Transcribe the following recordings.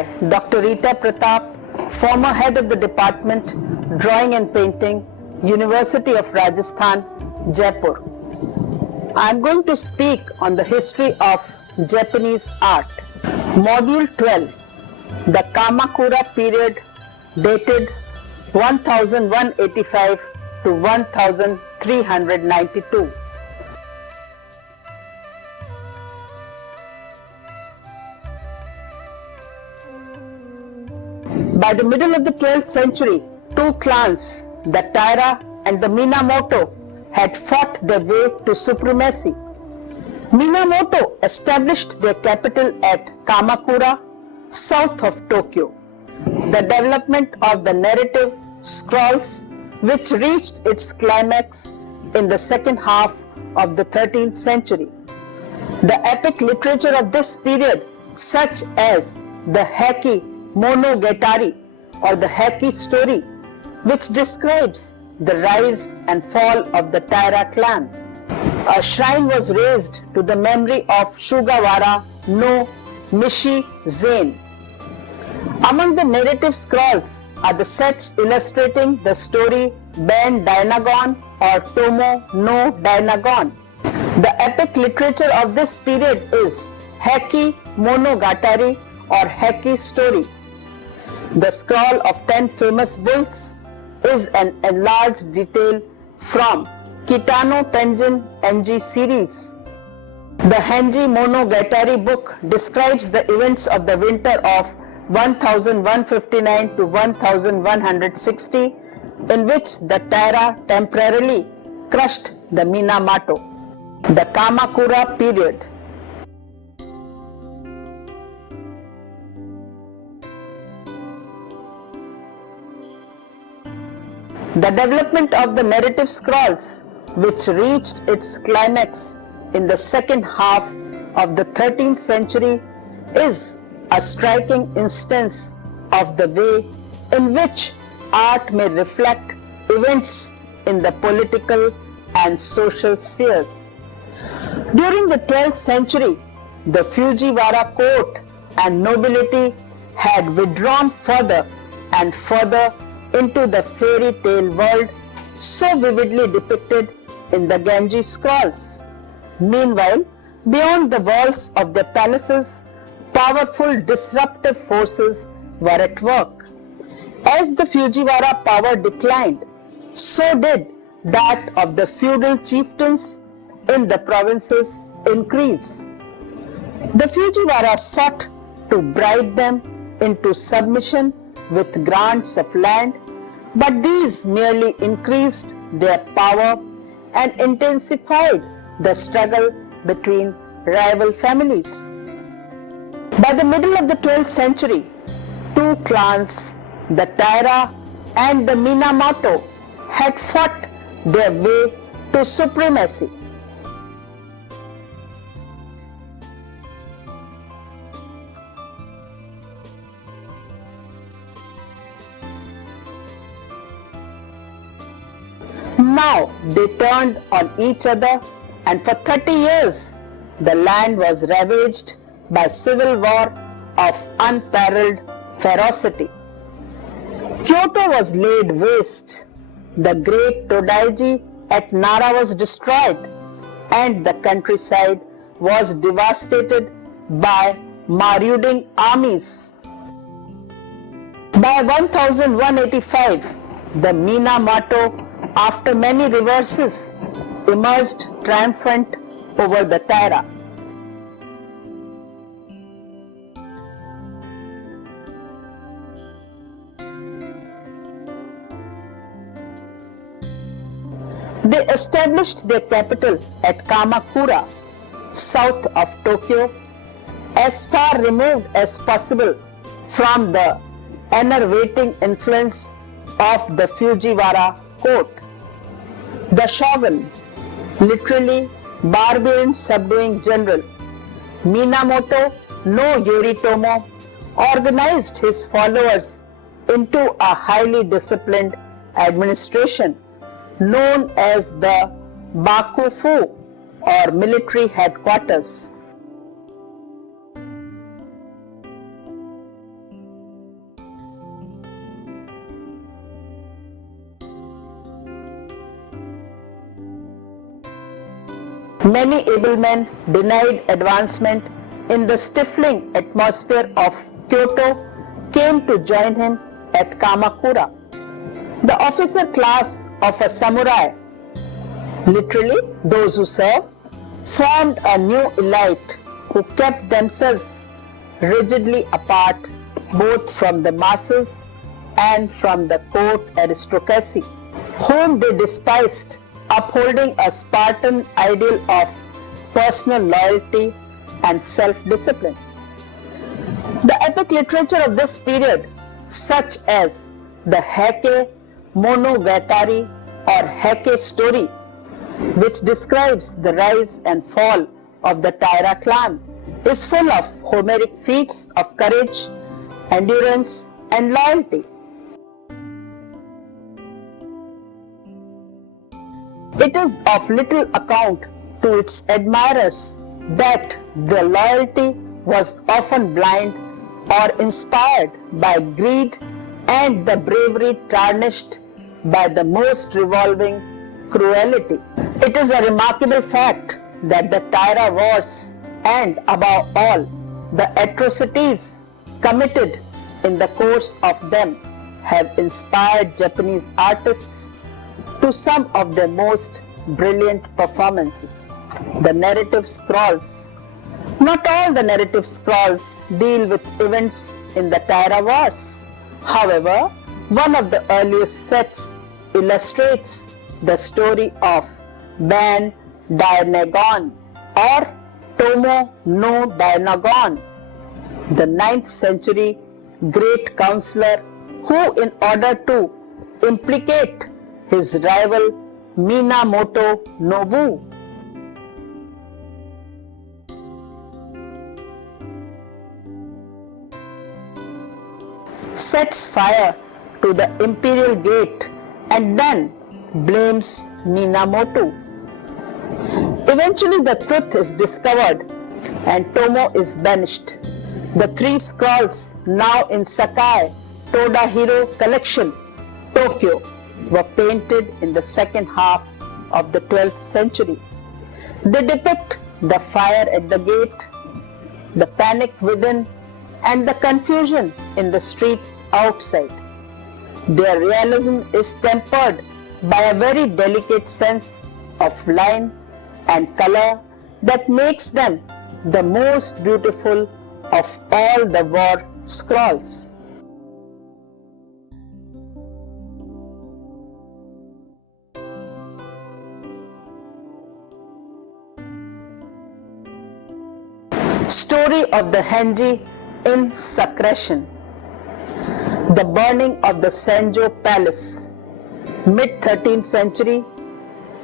I, Dr. Rita Pratap, former head of the Department, Drawing and Painting, University of Rajasthan, Jaipur. I am going to speak on the history of Japanese art. Module 12, the Kamakura period, dated 1185 to 1392. By the middle of the 12th century, two clans, the Taira and the Minamoto, had fought their way to supremacy. Minamoto established their capital at Kamakura, south of Tokyo. The development of the narrative scrolls, which reached its climax in the second half of the 13th century. The epic literature of this period, such as the Heike Monogatari or the Heike story, which describes the rise and fall of the Taira clan. A shrine was raised to the memory of Sugawara no Mishi Zen. Among the narrative scrolls are the sets illustrating the story Ben Dainagon or Tomo no Dainagon. The epic literature of this period is Heike Monogatari or Heike story. The scroll of 10 famous bulls is an enlarged detail from Kitano Tenjin NG series. The Henji Monogatari book describes the events of the winter of 1159 to 1160, in which the Taira temporarily crushed the Minamoto. The Kamakura period. The development of the narrative scrolls, which reached its climax in the second half of the 13th century, is a striking instance of the way in which art may reflect events in the political and social spheres. During the 12th century, the Fujiwara court and nobility had withdrawn further and further into the fairy tale world so vividly depicted in the Genji scrolls. Meanwhile, beyond the walls of their palaces, powerful disruptive forces were at work. As the Fujiwara power declined, so did that of the feudal chieftains in the provinces increase. The Fujiwara sought to bribe them into submission with grants of land, but these merely increased their power and intensified the struggle between rival families. By the middle of the 12th century, two clans, the Taira and the Minamoto, had fought their way to supremacy. Now they turned on each other, and for 30 years the land was ravaged by civil war of unparalleled ferocity. Kyoto was laid waste, the great Todaiji at Nara was destroyed, and the countryside was devastated by marauding armies. By 1185, the Minamoto, after many reverses, emerged triumphant over the Taira. They established their capital at Kamakura, south of Tokyo, as far removed as possible from the enervating influence of the Fujiwara court. The shogun, literally barbarian subduing general, Minamoto no Yoritomo, organized his followers into a highly disciplined administration known as the Bakufu or military headquarters. Many able men denied advancement in the stifling atmosphere of Kyoto came to join him at Kamakura. The officer class of a samurai, literally those who serve, formed a new elite who kept themselves rigidly apart both from the masses and from the court aristocracy, whom they despised, upholding a Spartan ideal of personal loyalty and self-discipline. The epic literature of this period, such as the Heike Monogatari or Heike story, which describes the rise and fall of the Taira clan, is full of Homeric feats of courage, endurance, and loyalty. It is of little account to its admirers that their loyalty was often blind or inspired by greed and the bravery tarnished by the most revolving cruelty. It is a remarkable fact that the Taira wars and above all the atrocities committed in the course of them have inspired Japanese artists to some of their most brilliant performances. The narrative scrolls. Not all the narrative scrolls deal with events in the Taira wars. However, one of the earliest sets illustrates the story of Ban Dainagon or Tomo no Dainagon, the 9th century great counselor who, in order to implicate his rival Minamoto Nobu, sets fire to the imperial gate and then blames Minamoto. Eventually the truth is discovered and Tomo is banished. The 3 scrolls now in Sakai Todahiro collection, Tokyo, were painted in the second half of the 12th century. They depict the fire at the gate, the panic within, and the confusion in the street outside. Their realism is tempered by a very delicate sense of line and color that makes them the most beautiful of all the war scrolls. Story of the Henji Insecration. The burning of the Senjo Palace. Mid-13th century,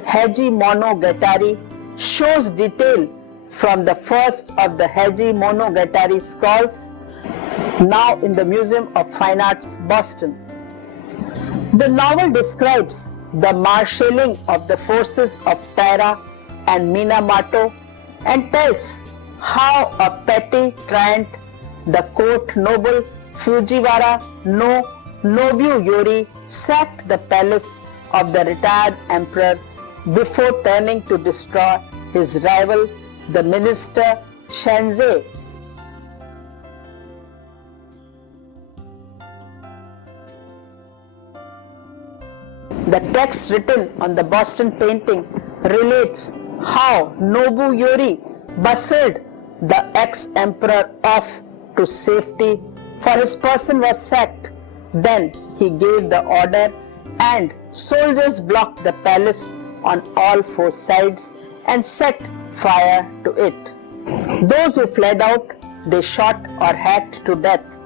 Heiji Monogatari shows detail from the first of the Heiji Monogatari scrolls, now in the Museum of Fine Arts, Boston. The novel describes the marshalling of the forces of Taira and Minamoto and tells how a petty tyrant, the court noble Fujiwara no Nobuyori, sacked the palace of the retired emperor before turning to destroy his rival, the minister Shanzei. The text written on the Boston painting relates how Nobuyori bustled the ex-emperor off to safety, for his person was sacked. Then he gave the order and soldiers blocked the palace on all 4 sides and set fire to it. Those who fled out, they shot or hacked to death.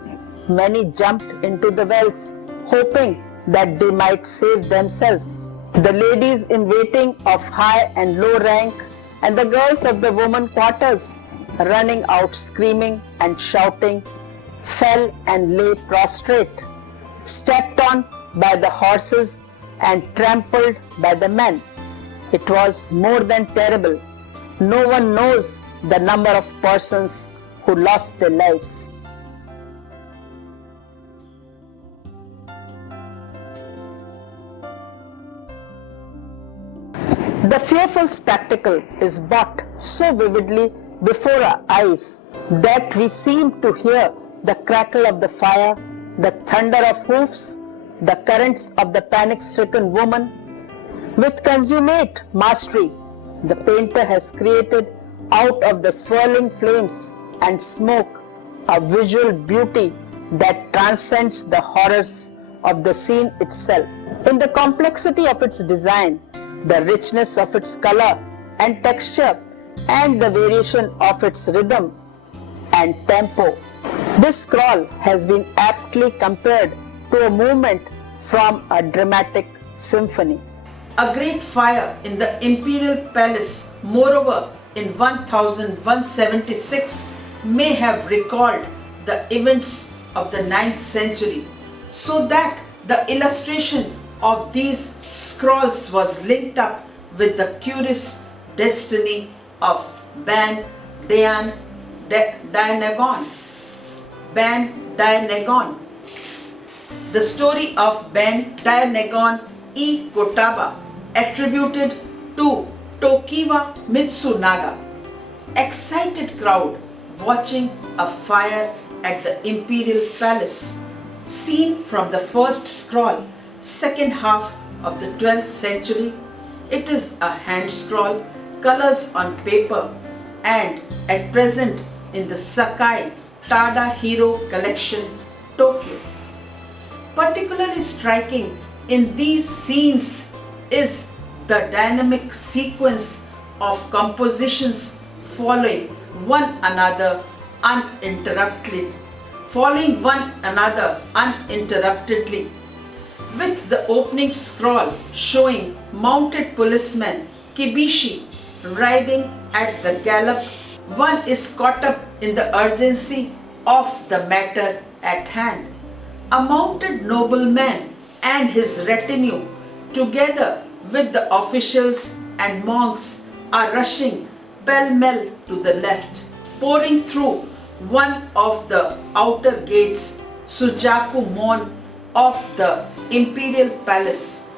Many jumped into the wells, hoping that they might save themselves. The ladies in waiting of high and low rank and the girls of the women quarters, running out screaming and shouting, fell and lay prostrate, stepped on by the horses and trampled by the men. It was more than terrible. No one knows the number of persons who lost their lives. The fearful spectacle is brought so vividly before our eyes that we seem to hear the crackle of the fire, the thunder of hoofs, the currents of the panic-stricken woman. With consummate mastery, the painter has created out of the swirling flames and smoke a visual beauty that transcends the horrors of the scene itself. In the complexity of its design, the richness of its color and texture, and the variation of its rhythm and tempo, this scroll has been aptly compared to a movement from a dramatic symphony. A great fire in the imperial palace, moreover, in 1176 may have recalled the events of the 9th century, so that the illustration of these scrolls was linked up with the curious destiny of Ban Dainagon. The story of Ban Dainagon e Kotaba, attributed to Tokiwa Mitsunaga. Excited crowd watching a fire at the imperial palace, seen from the first scroll, second half of the 12th century. It is a hand scroll, colors on paper, and at present in the Sakai Tada Hero collection, Tokyo. Particularly striking in these scenes is the dynamic sequence of compositions following one another uninterruptedly, with the opening scroll showing mounted policeman Kibishi riding at the gallop. One is caught up in the urgency of the matter at hand. A mounted nobleman and his retinue, together with the officials and monks, are rushing pell-mell to the left, pouring through one of the outer gates, Sujaku Mon, of the imperial palace.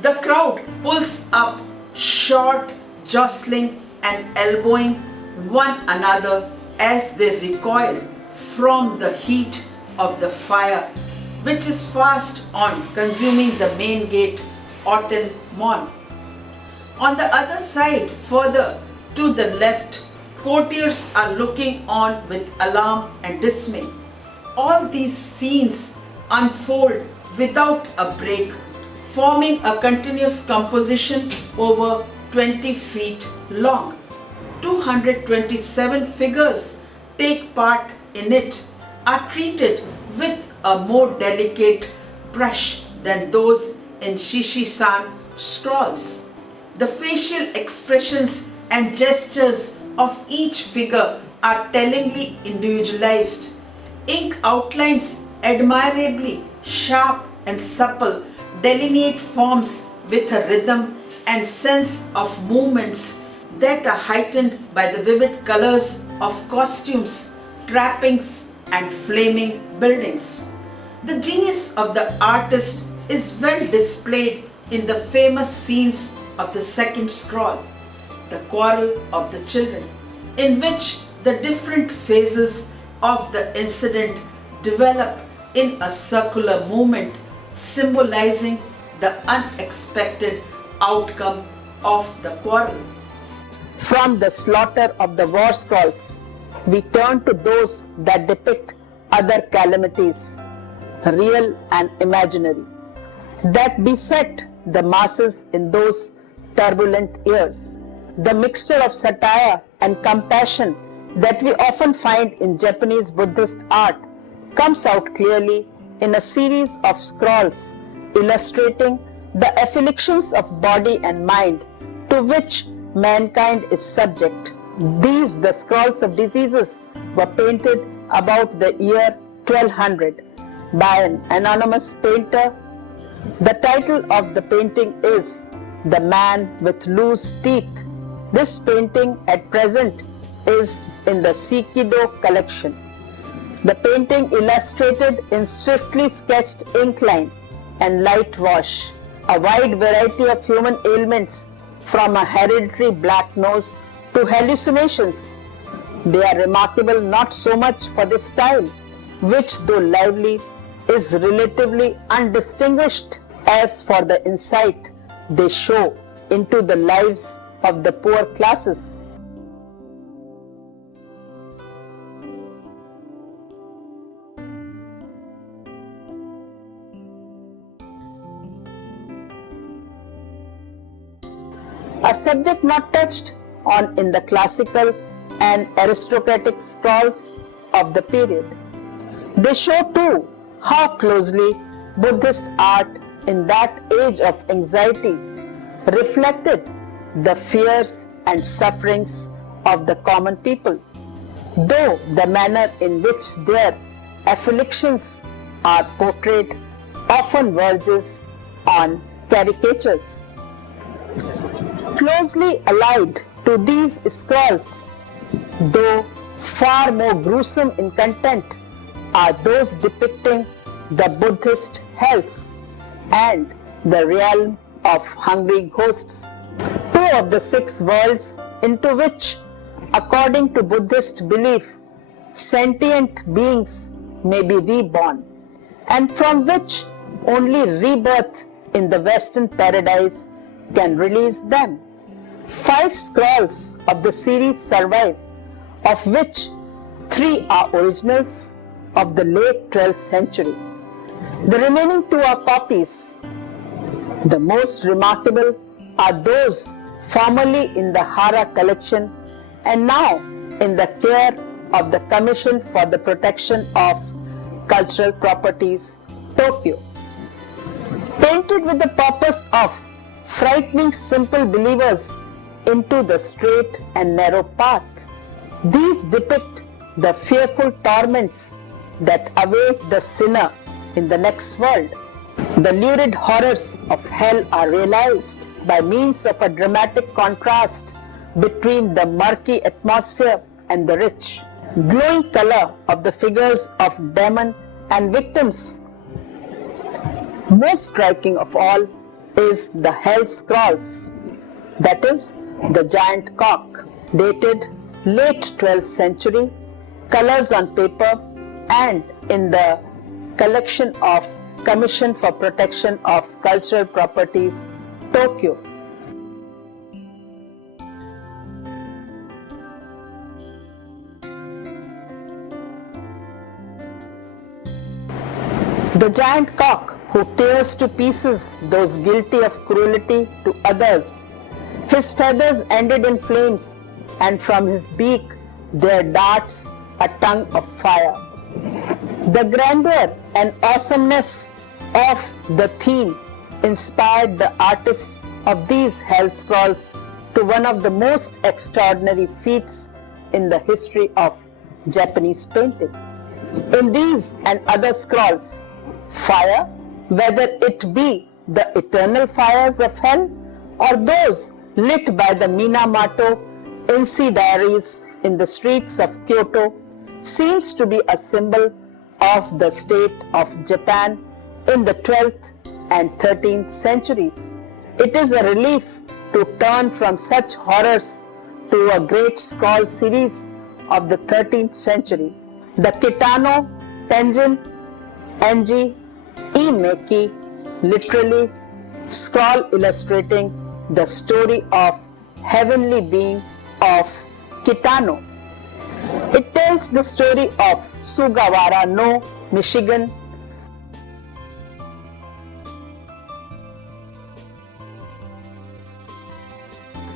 The crowd pulls up, short, jostling and elbowing one another as they recoil from the heat of the fire, which is fast on consuming the main gate, Otten Mon. On the other side, further to the left, courtiers are looking on with alarm and dismay. All these scenes unfold without a break, forming a continuous composition over 20 feet long. 227 figures take part in it, are treated with a more delicate brush than those in Shishisan scrolls. The facial expressions and gestures of each figure are tellingly individualized. Ink outlines, admirably sharp and supple, delineate forms with a rhythm and sense of movements that are heightened by the vivid colors of costumes, trappings, and flaming buildings. The genius of the artist is well displayed in the famous scenes of the second scroll, the Quarrel of the Children, in which the different phases of the incident develop in a circular movement, symbolizing the unexpected outcome of the quarrel. From the slaughter of the war scrolls, we turn to those that depict other calamities, real and imaginary, that beset the masses in those turbulent years. The mixture of satire and compassion that we often find in Japanese Buddhist art comes out clearly in a series of scrolls illustrating the afflictions of body and mind to which mankind is subject. These, the scrolls of diseases, were painted about the year 1200 by an anonymous painter. The title of the painting is The Man with Loose Teeth. This painting at present is in the Sikido collection. The painting illustrated in swiftly sketched ink line and light wash a wide variety of human ailments from a hereditary black nose to hallucinations. They are remarkable not so much for their style, which though lively is relatively undistinguished, as for the insight they show into the lives of the poor classes. A subject not touched on in the classical and aristocratic scrolls of the period. They show too how closely Buddhist art in that age of anxiety reflected the fears and sufferings of the common people, though the manner in which their afflictions are portrayed often verges on caricatures. Closely allied to these scrolls, though far more gruesome in content, are those depicting the Buddhist hells and the realm of hungry ghosts, two of the 6 worlds into which, according to Buddhist belief, sentient beings may be reborn, and from which only rebirth in the Western paradise can release them. 5 scrolls of the series survive, of which 3 are originals of the late 12th century. The remaining 2 are copies. The most remarkable are those formerly in the Hara collection and now in the care of the Commission for the Protection of Cultural Properties, Tokyo. Painted with the purpose of frightening simple believers into the straight and narrow path, these depict the fearful torments that await the sinner in the next world. The lurid horrors of hell are realized by means of a dramatic contrast between the murky atmosphere and the rich, glowing color of the figures of demon and victims. Most striking of all is the Hell Scrolls, that is, the giant cock, dated late 12th century, colors on paper and in the collection of Commission for Protection of Cultural Properties, Tokyo. The giant cock who tears to pieces those guilty of cruelty to others. His feathers ended in flames, and from his beak there darts a tongue of fire. The grandeur and awesomeness of the theme inspired the artist of these hell scrolls to one of the most extraordinary feats in the history of Japanese painting. In these and other scrolls, fire, whether it be the eternal fires of hell or those lit by the Minamoto incendiaries in the streets of Kyoto, seems to be a symbol of the state of Japan in the 12th and 13th centuries. It is a relief to turn from such horrors to a great scroll series of the 13th century, the Kitano Tenjin Enji Imeki, literally scroll illustrating the story of heavenly being of Kitano. It tells the story of Sugawara no Michigan,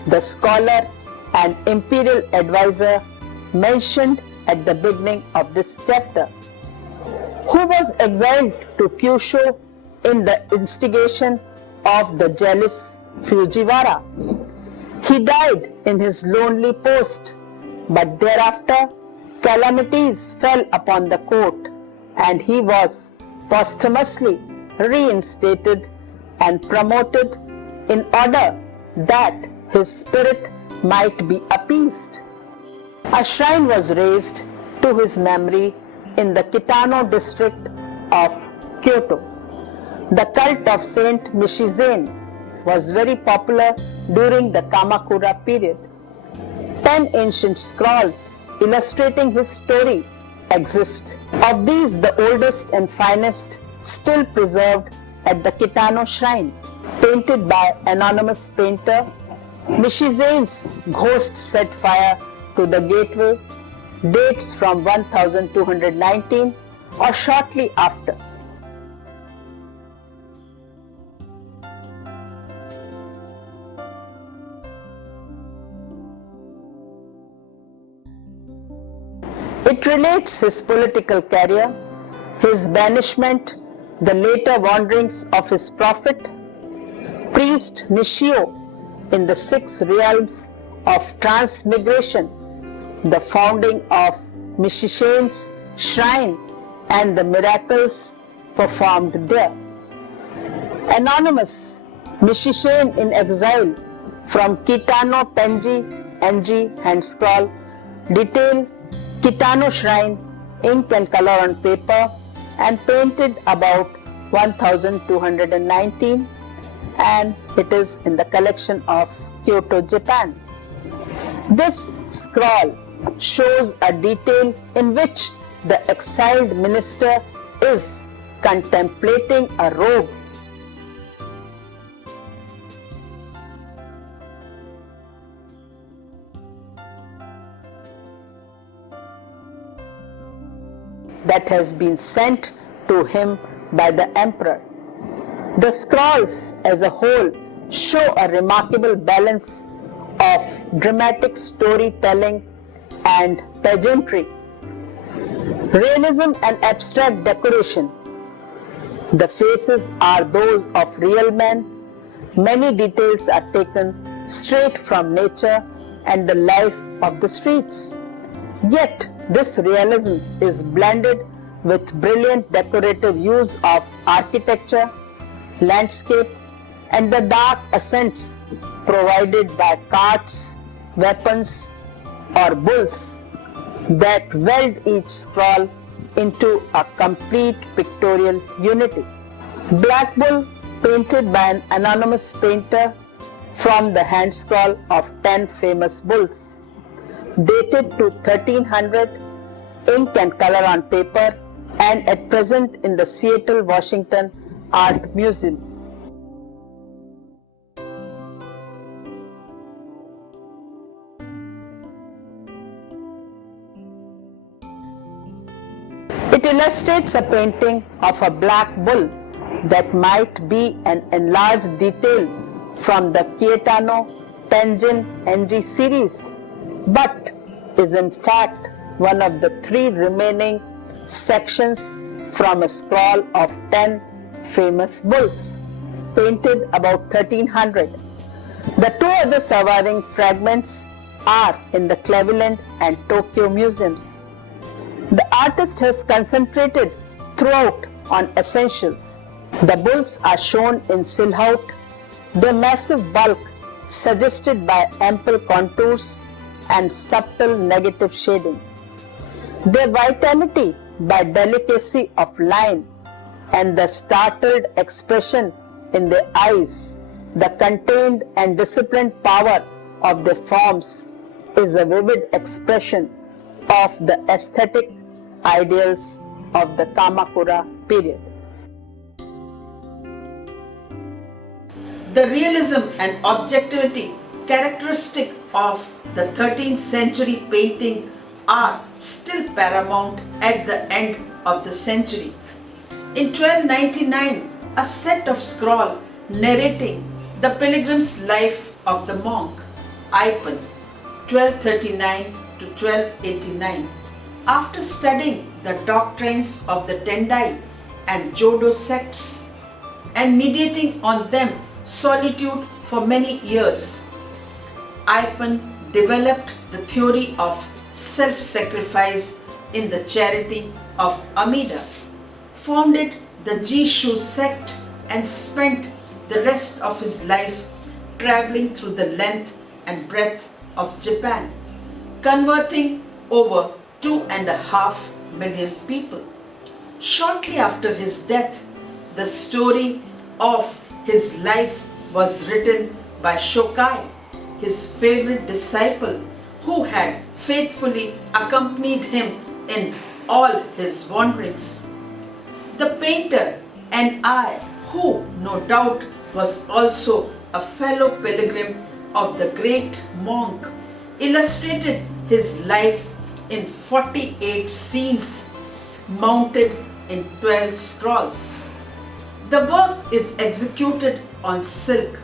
the scholar and imperial advisor mentioned at the beginning of this chapter, who was exiled to Kyushu in the instigation of the jealous Fujiwara. He died in his lonely post, but thereafter calamities fell upon the court, and he was posthumously reinstated and promoted in order that his spirit might be appeased. A shrine was raised to his memory in the Kitano district of Kyoto. The cult of Saint Mishizen was very popular during the Kamakura period. 10 ancient scrolls illustrating his story exist. Of these, the oldest and finest still preserved at the Kitano Shrine, painted by anonymous painter Nishizane's ghost set fire to the gateway, dates from 1219 or shortly after. It relates his political career, his banishment, the later wanderings of his prophet, priest Nishio in the 6 realms of transmigration, the founding of Nishishane's shrine and the miracles performed there. Anonymous Nishishane in exile from Kitano Tenji Enji hand scroll detail Kitano Shrine, ink and color on paper, and painted about 1219, and it is in the collection of Kyoto, Japan. This scroll shows a detail in which the exiled minister is contemplating a robe that has been sent to him by the emperor. The scrolls as a whole show a remarkable balance of dramatic storytelling and pageantry, realism and abstract decoration. The faces are those of real men. Many details are taken straight from nature and the life of the streets. Yet, this realism is blended with brilliant decorative use of architecture, landscape, and the dark accents provided by carts, weapons, or bulls that weld each scroll into a complete pictorial unity. Black Bull, painted by an anonymous painter from the hand scroll of 10 famous bulls, dated to 1300, ink and color on paper, and at present in the Seattle, Washington Art Museum. It illustrates a painting of a black bull that might be an enlarged detail from the Kitano Tenjin Enji series, but is in fact one of the 3 remaining sections from a scroll of 10 famous bulls, painted about 1300. The 2 other surviving fragments are in the Cleveland and Tokyo museums. The artist has concentrated throughout on essentials. The bulls are shown in silhouette, their massive bulk suggested by ample contours and subtle negative shading, their vitality by delicacy of line, and the startled expression in their eyes, the contained and disciplined power of their forms is a vivid expression of the aesthetic ideals of the Kamakura period. The realism and objectivity characteristic of the 13th century painting are still paramount at the end of the century. In 1299, a set of scroll narrating the pilgrim's life of the monk Ipon, 1239 to 1289. After studying the doctrines of the Tendai and Jodo sects and meditating on them solitude for many years, Ipon developed the theory of self-sacrifice in the charity of Amida, founded the Jishu sect, and spent the rest of his life traveling through the length and breadth of Japan, converting over 2.5 million people. Shortly after his death, the story of his life was written by Shokai, his favorite disciple, who had faithfully accompanied him in all his wanderings. The painter and I, who no doubt was also a fellow pilgrim of the great monk, illustrated his life in 48 scenes mounted in 12 scrolls. The work is executed on silk.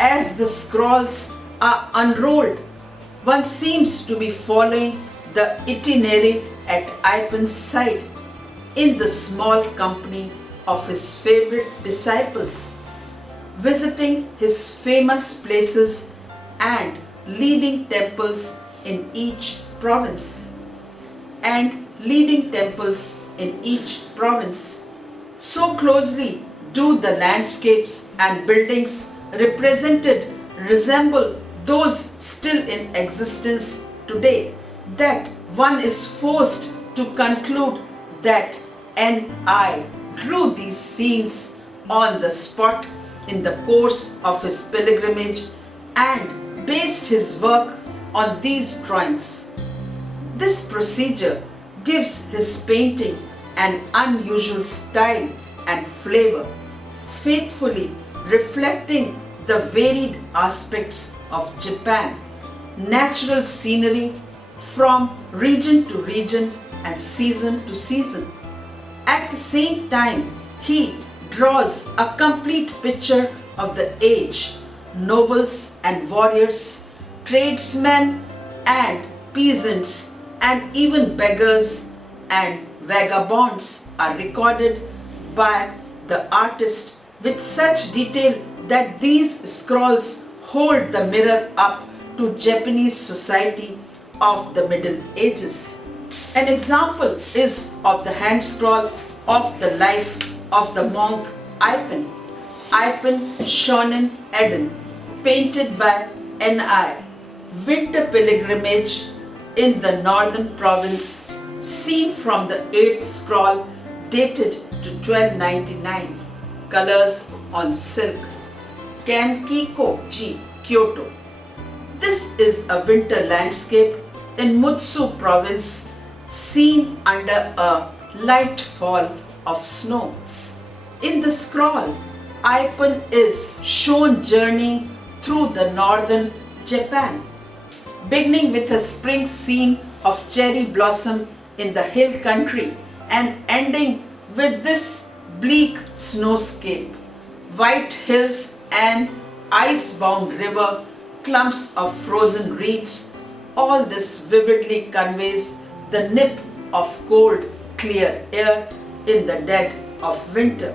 As the scrolls are unrolled, one seems to be following the itinerary at Ipan's side in the small company of his favorite disciples, visiting his famous places and leading temples in each province. So closely do the landscapes and buildings represented resemble those still in existence today that one is forced to conclude that N.I. drew these scenes on the spot in the course of his pilgrimage and based his work on these drawings. This procedure gives his painting an unusual style and flavor, faithfully reflecting the varied aspects of Japan, natural scenery from region to region and season to season. At the same time, he draws a complete picture of the age. Nobles and warriors, tradesmen and peasants, and even beggars and vagabonds are recorded by the artist with such detail that these scrolls hold the mirror up to Japanese society of the Middle Ages. An example is of the hand scroll of the life of the monk Ipan Shonen Eden, painted by N.I. Winter pilgrimage in the northern province, seen from the 8th scroll dated to 1299. Colors on silk. Kankiko-ji, Kyoto. This is a winter landscape in Mutsu province, seen under a light fall of snow. In the scroll, Ipan is shown journeying through the northern Japan, beginning with a spring scene of cherry blossom in the hill country and ending with this bleak snowscape, white hills and ice-bound river, clumps of frozen reeds. All this vividly conveys the nip of cold, clear air in the dead of winter.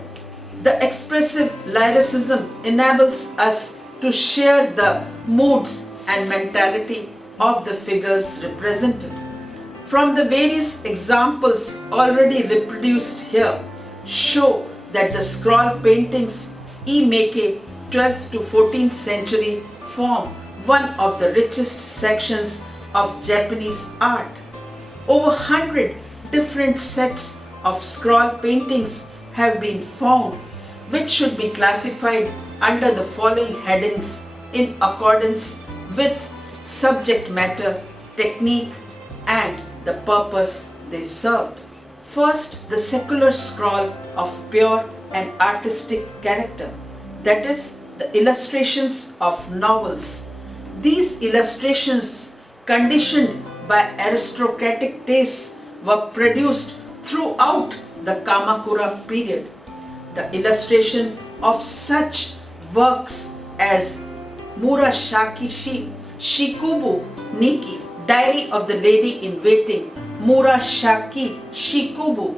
The expressive lyricism enables us to share the moods and mentality of the figures represented. From the various examples already reproduced here, show that the scroll paintings Imeke 12th to 14th century form one of the richest sections of Japanese art. Over 100 different sets of scroll paintings have been found, which should be classified under the following headings in accordance with subject matter, technique, and the purpose they served. First, the secular scroll of pure and artistic character, that is, the illustrations of novels. These illustrations, conditioned by aristocratic tastes, were produced throughout the Kamakura period. The illustration of such works as Murashaki Shikubu Nikki, Diary of the Lady in Waiting, Murashaki Shikubu,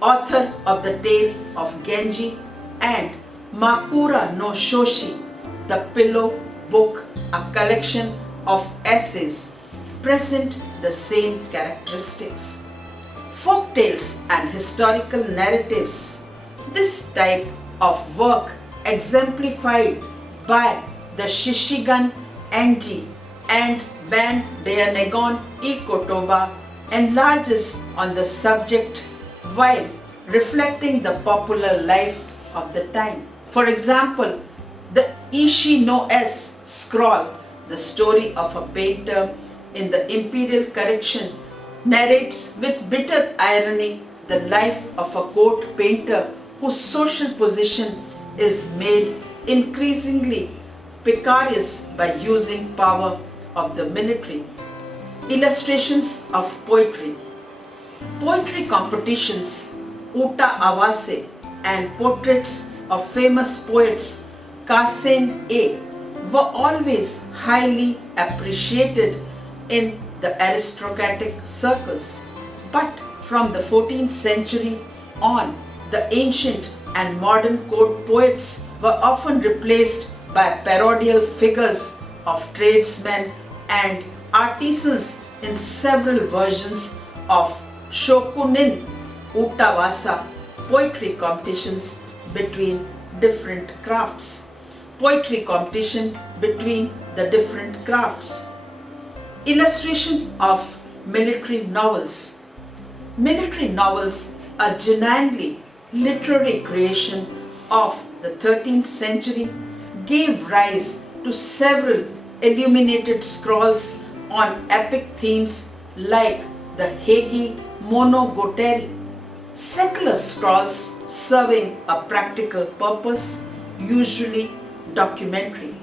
author of the Tale of Genji, and Makura no Shoshi, the Pillow Book, a collection of essays, present the same characteristics. Folk tales and historical narratives. This type of work, exemplified by the Shishigan Enji and Ban Daenegon e Kotoba, enlarges on the subject while reflecting the popular life of the time. For example, The Ishi no S scroll, the story of a painter in the imperial collection, narrates with bitter irony the life of a court painter whose social position is made increasingly precarious by using power of the military. Illustrations of poetry. Poetry competitions, Uta Awase, and portraits of famous poets Kasen A were always highly appreciated in the aristocratic circles. But from the 14th century on, the ancient and modern court poets were often replaced by parodial figures of tradesmen and artisans in several versions of Shokunin Utawasa poetry competitions between different crafts. Poetry competition between the different crafts. Illustration of military novels. Military novels are genuinely literary creation of the 13th century, gave rise to several illuminated scrolls on epic themes like the Hegi Monogatari, secular scrolls serving a practical purpose, usually documentary.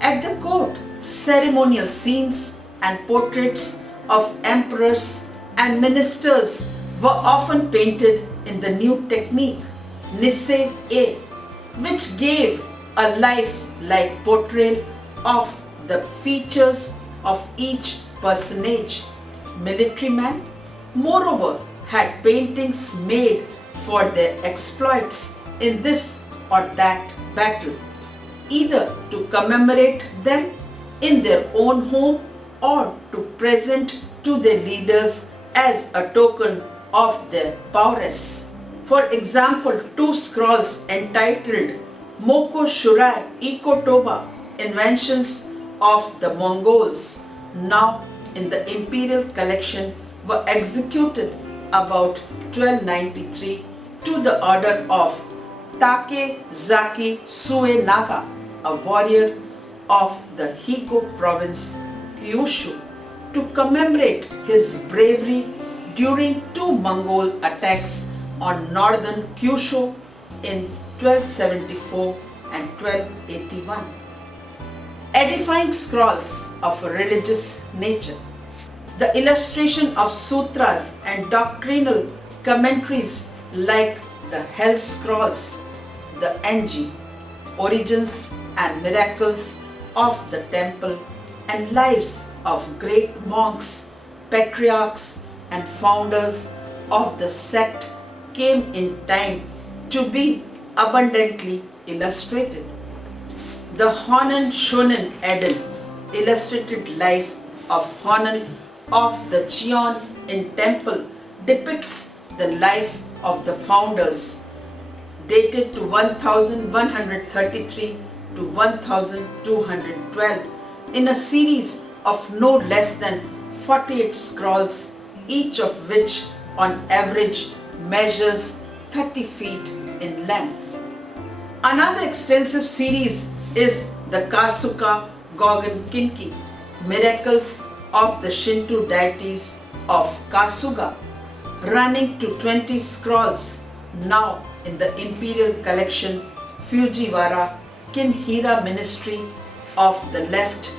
At the court, ceremonial scenes and portraits of emperors and ministers were often painted in the new technique, Nisse A, which gave a life-like portrayal of the features of each personage. Military men, moreover, had paintings made for their exploits in this or that battle, either to commemorate them in their own home or to present to their leaders as a token of their prowess. For example, two scrolls entitled Moko Shurai Ikotoba, Inventions of the Mongols, now in the imperial collection, were executed about 1293 to the order of Takezaki Suenaga, a warrior of the Higo province, Kyushu, to commemorate his bravery during two Mongol attacks on northern Kyushu in 1274 and 1281. Edifying scrolls of a religious nature. The illustration of sutras and doctrinal commentaries like the Hell Scrolls, the Enji, Origins and Miracles of the Temple, and lives of great monks, patriarchs and founders of the sect came in time to be abundantly illustrated. The Honen Shonen Eden, illustrated life of Honen of the Cheon in Temple, depicts the life of the founders, dated to 1133 to 1212, in a series of no less than 48 scrolls, each of which on average measures 30 feet in length. Another extensive series is the Kasuka Gogen Kinki, Miracles of the Shinto deities of Kasuga, running to 20 scrolls, now in the imperial collection Fujiwara Kinhira Ministry of the Left,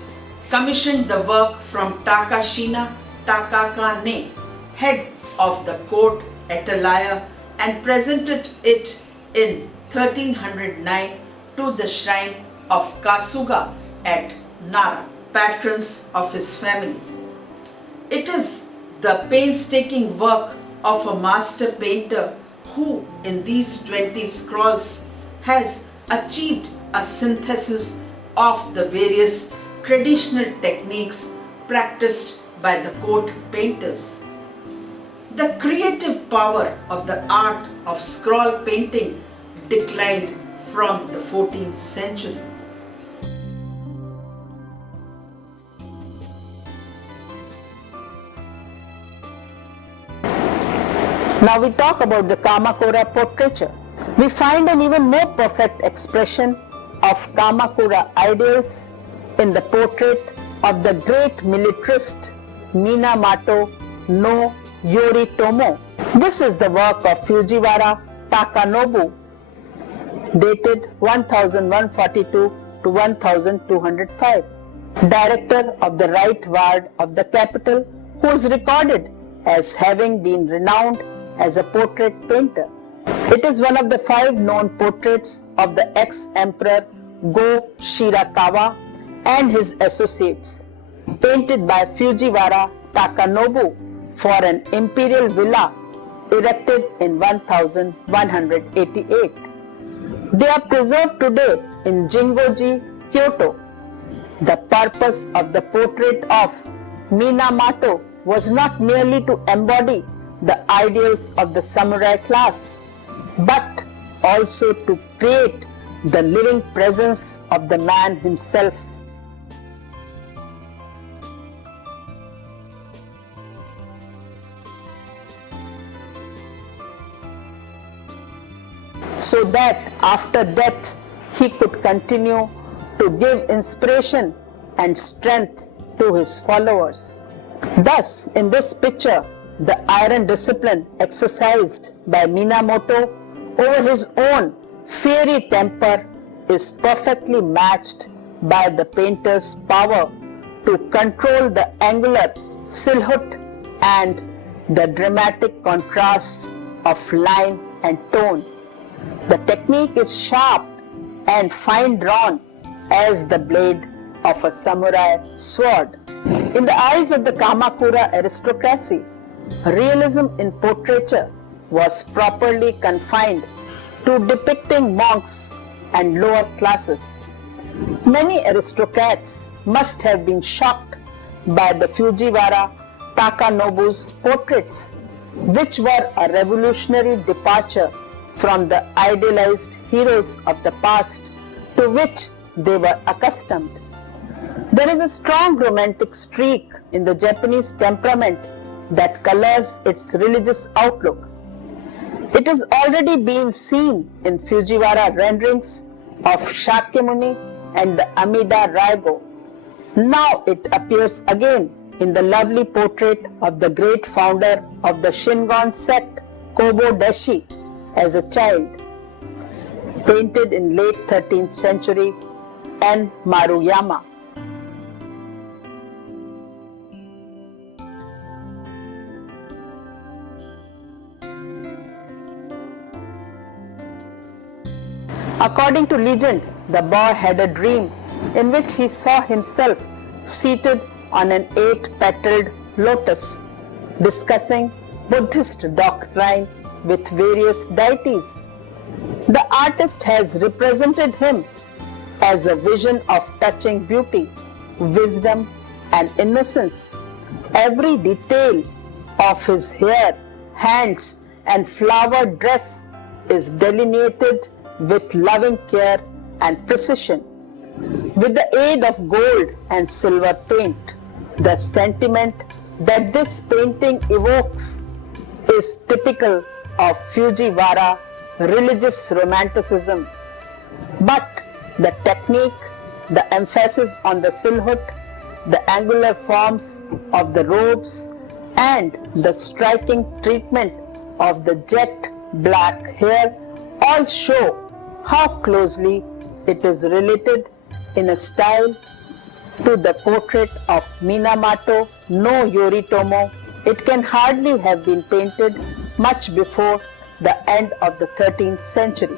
commissioned the work from Takashina Takakane, head of the court atelier, and presented it in 1309 to the shrine of Kasuga at Nara, patrons of his family. It is the painstaking work of a master painter who, in these 20 scrolls, has achieved a synthesis of the various traditional techniques practiced by the court painters. The creative power of the art of scroll painting declined from the 14th century. Now we talk about the Kamakura portraiture. We find an even more perfect expression of Kamakura ideals in the portrait of the great militarist Minamoto no Yoritomo. This is the work of Fujiwara Takanobu, dated 1142 to 1205, director of the Right Ward of the capital, who is recorded as having been renowned as a portrait painter. It is one of the 5 known portraits of the ex-emperor Go Shirakawa and his associates, painted by Fujiwara Takanobu for an imperial villa erected in 1188. They are preserved today in Jingoji, Kyoto. The purpose of the portrait of Minamoto was not merely to embody the ideals of the samurai class, but also to create the living presence of the man himself. So that after death he could continue to give inspiration and strength to his followers. Thus, in this picture, the iron discipline exercised by Minamoto over his own fiery temper is perfectly matched by the painter's power to control the angular silhouette and the dramatic contrasts of line and tone. The technique is sharp and fine drawn as the blade of a samurai sword. In the eyes of the Kamakura aristocracy, realism in portraiture was properly confined to depicting monks and lower classes. Many aristocrats must have been shocked by the Fujiwara Takanobu's portraits, which were a revolutionary departure from the idealized heroes of the past to which they were accustomed. There is a strong romantic streak in the Japanese temperament that colors its religious outlook. It has already been seen in Fujiwara renderings of Shakyamuni and the Amida Raigo. Now it appears again in the lovely portrait of the great founder of the Shingon sect, Kobo Dashi, as a child, painted in late 13th century, N. Maruyama. According to legend, the boy had a dream in which he saw himself seated on an 8-petaled lotus, discussing Buddhist doctrine with various deities. The artist has represented him as a vision of touching beauty, wisdom, and innocence. Every detail of his hair, hands, and flowered dress is delineated with loving care and precision. With the aid of gold and silver paint, the sentiment that this painting evokes is typical of Fujiwara religious romanticism. But the technique, the emphasis on the silhouette, the angular forms of the robes, and the striking treatment of the jet black hair all show how closely it is related in a style to the portrait of Minamoto no Yoritomo. It can hardly have been painted much before the end of the 13th century.